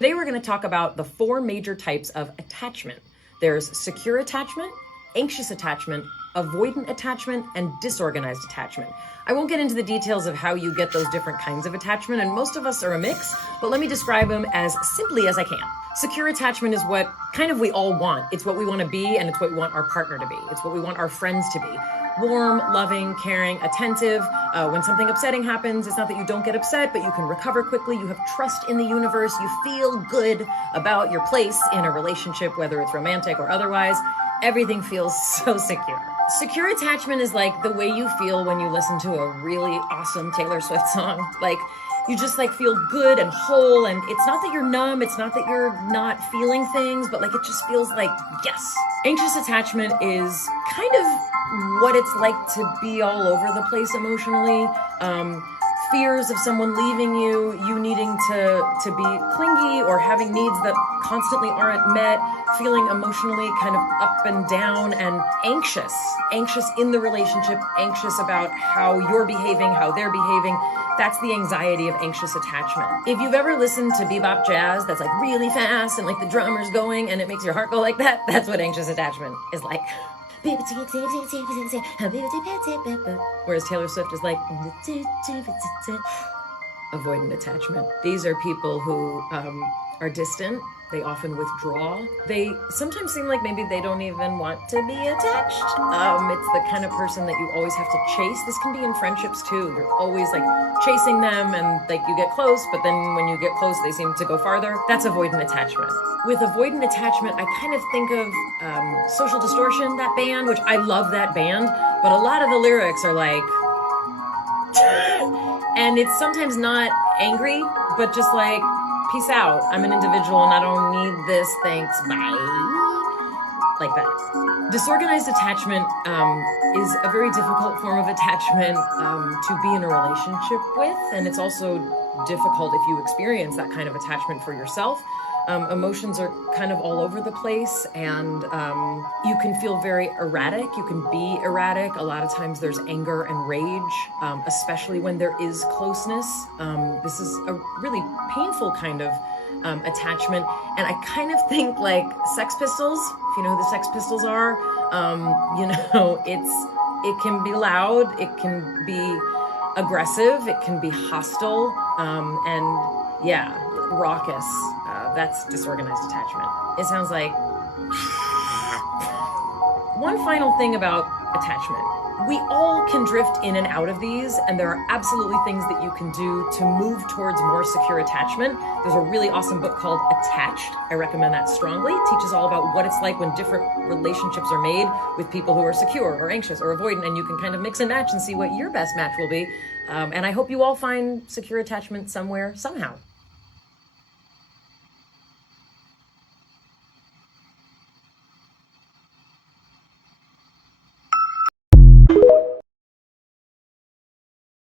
Today we're going to talk about the 4 major types of attachment. There's secure attachment, anxious attachment, avoidant attachment, and disorganized attachment. I won't get into the details of how you get those different kinds of attachment, and most of us are a mix, but let me describe them as simply as I can. Secure attachment is what kind of we all want. It's what we want to be, and it's what we want our partner to be. It's what we want our friends to be. Warm, loving, caring, attentive. When something upsetting happens, it's not that you don't get upset, but you can recover quickly. You have trust in the universe. You feel good about your place in a relationship, whether it's romantic or otherwise. Everything feels so secure. Secure attachment is like the way you feel when you listen to a really awesome Taylor Swift song. Like, you just feel good and whole, and it's not that you're numb, it's not that you're not feeling things, but it just feels like yes. Anxious attachment is kind of what it's like to be all over the place emotionally. Fears of someone leaving you, you needing to be clingy or having needs that constantly aren't met, feeling emotionally kind of up and down and anxious in the relationship, anxious about how you're behaving, how they're behaving. That's the anxiety of anxious attachment. If you've ever listened to bebop jazz that's really fast and the drummer's going and it makes your heart go like that, that's what anxious attachment is like. Whereas Taylor Swift is avoidant attachment. These are people who are distant. They often withdraw. They sometimes seem like maybe they don't even want to be attached. It's the kind of person that you always have to chase. This can be in friendships too. You're always chasing them and you get close, but then when you get close, they seem to go farther. That's avoidant attachment. With avoidant attachment, I kind of think of Social Distortion, that band, which I love that band, but a lot of the lyrics are and it's sometimes not angry, but just peace out. I'm an individual and I don't need this. Thanks. Bye. Like that. Disorganized attachment is a very difficult form of attachment to be in a relationship with. And it's also difficult if you experience that kind of attachment for yourself. Emotions are kind of all over the place, and you can feel very erratic. You can be erratic. A lot of times there's anger and rage, especially when there is closeness. This is a really painful kind of attachment, and I kind of think Sex Pistols, if you know who the Sex Pistols are, it can be loud, it can be aggressive, it can be hostile, and yeah, raucous. That's disorganized attachment. It sounds like... One final thing about attachment. We all can drift in and out of these, and there are absolutely things that you can do to move towards more secure attachment. There's a really awesome book called Attached. I recommend that strongly. It teaches all about what it's like when different relationships are made with people who are secure or anxious or avoidant, and you can kind of mix and match and see what your best match will be. And I hope you all find secure attachment somewhere, somehow.